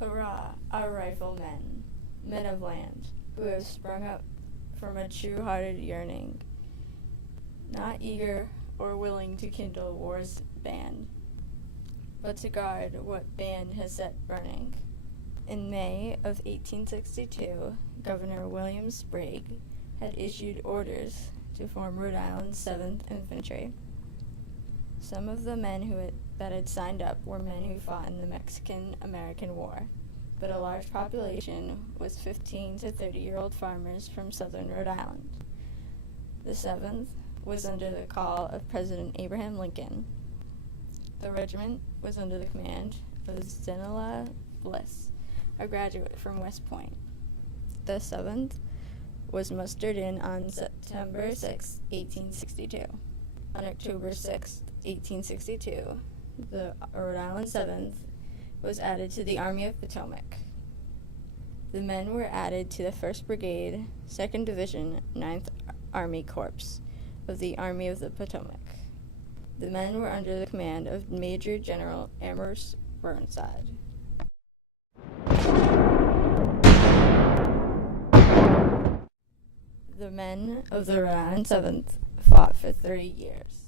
Hurrah, our riflemen, men of land, who have sprung up from a true-hearted yearning, not eager or willing to kindle war's band, but to guard what band has set burning. In May of 1862, Governor William Sprague had issued orders to form Rhode Island's 7th Infantry. Some of the men that had signed up were men who fought in the Mexican-American War, but a large population was 15 to 30-year-old farmers from southern Rhode Island. The 7th was under the call of President Abraham Lincoln. The regiment was under the command of Zenila Bliss, a graduate from West Point. The 7th was mustered in on September 6, 1862. On October 6, 1862, the Rhode Island 7th was added to the Army of Potomac. The men were added to the 1st Brigade, 2nd Division, 9th Army Corps of the Army of the Potomac. The men were under the command of Major General Amherst Burnside. The men of the Rhode Island 7th fought for 3 years.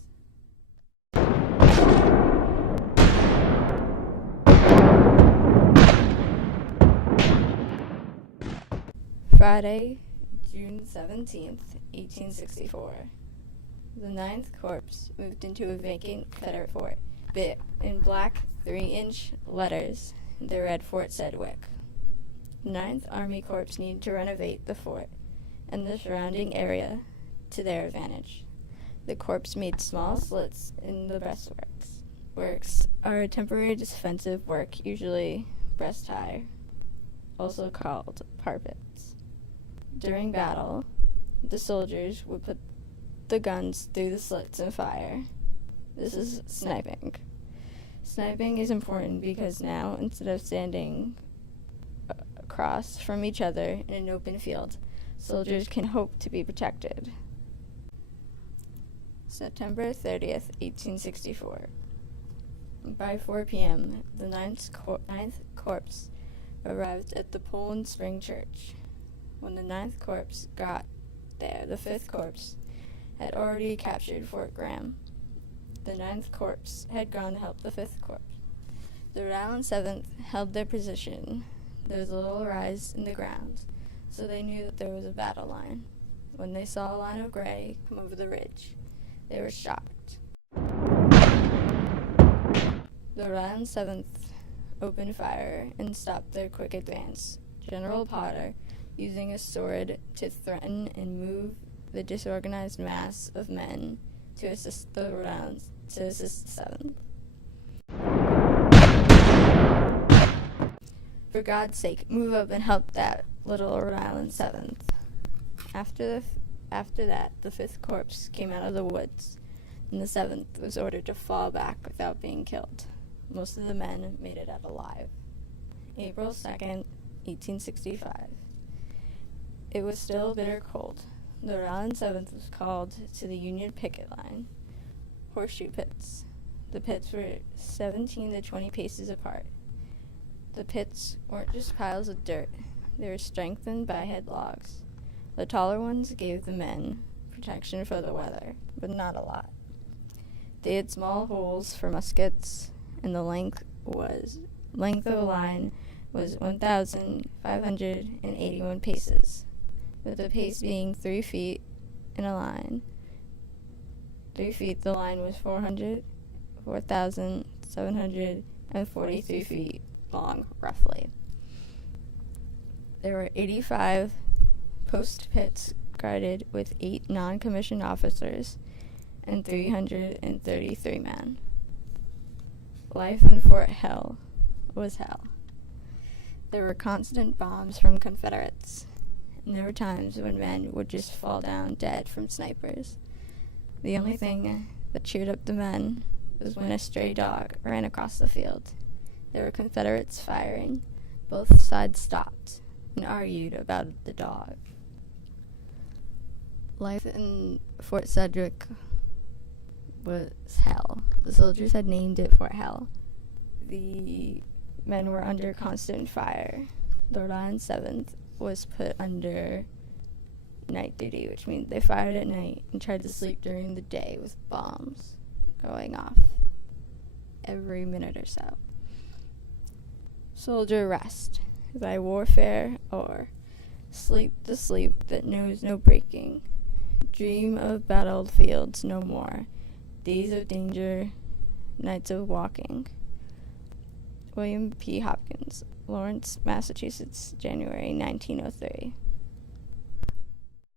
Friday, June 17th, 1864. The 9th Corps moved into a vacant Confederate fort. In black 3-inch letters, they read Fort Sedgwick. The 9th Army Corps needed to renovate the fort and the surrounding area to their advantage. The corps made small slits in the breastworks. Works are a temporary defensive work, usually breast high, also called parapets. During battle, the soldiers would put the guns through the slits and fire. This is sniping. Sniping is important because now, instead of standing across from each other in an open field, soldiers can hope to be protected. September 30th, 1864. By 4 p.m., the 9th Corps arrived at the Poland Spring Church. When the 9th Corps got there, the 5th Corps had already captured Fort Graham. The 9th Corps had gone to help the 5th Corps. The Rhode Island 7th held their position. There was a little rise in the ground, so they knew that there was a battle line. When they saw a line of gray come over the ridge, they were shocked. The Rhode Island 7th opened fire and stopped their quick advance. General Potter, using a sword to threaten and move the disorganized mass of men to assist the 7th. For God's sake, move up and help that little Rhode Island 7th. After that, the 5th Corps came out of the woods, and the 7th was ordered to fall back without being killed. Most of the men made it out alive. April 2nd, 1865. It was still bitter cold. The Rhode Island 7th was called to the Union picket line. Horseshoe pits. The pits were 17 to 20 paces apart. The pits weren't just piles of dirt. They were strengthened by head logs. The taller ones gave the men protection for the weather, but not a lot. They had small holes for muskets, and the length of the line was 1,581 paces, with the pace being 3 feet in a line. 3 feet, the line was 4,743 feet long, roughly. There were 85 post pits guarded with 8 non-commissioned officers and 333 men. Life in Fort Hell was hell. There were constant bombs from Confederates, and there were times when men would just fall down dead from snipers. The only thing that cheered up the men was when a stray dog ran across the field. There were Confederates firing. Both sides stopped and argued about the dog. Life in Fort Sedgwick was hell. The soldiers had named it Fort Hell. The men were under constant fire. The Rhode Island 7th was put under night duty, which means they fired at night and tried to sleep during the day with bombs going off every minute or so. Soldier rest, thy warfare o'er. Sleep the sleep that knows no breaking. Dream of battlefields no more. Days of danger, nights of walking. William P. Hopkins, Lawrence, Massachusetts, January 1903.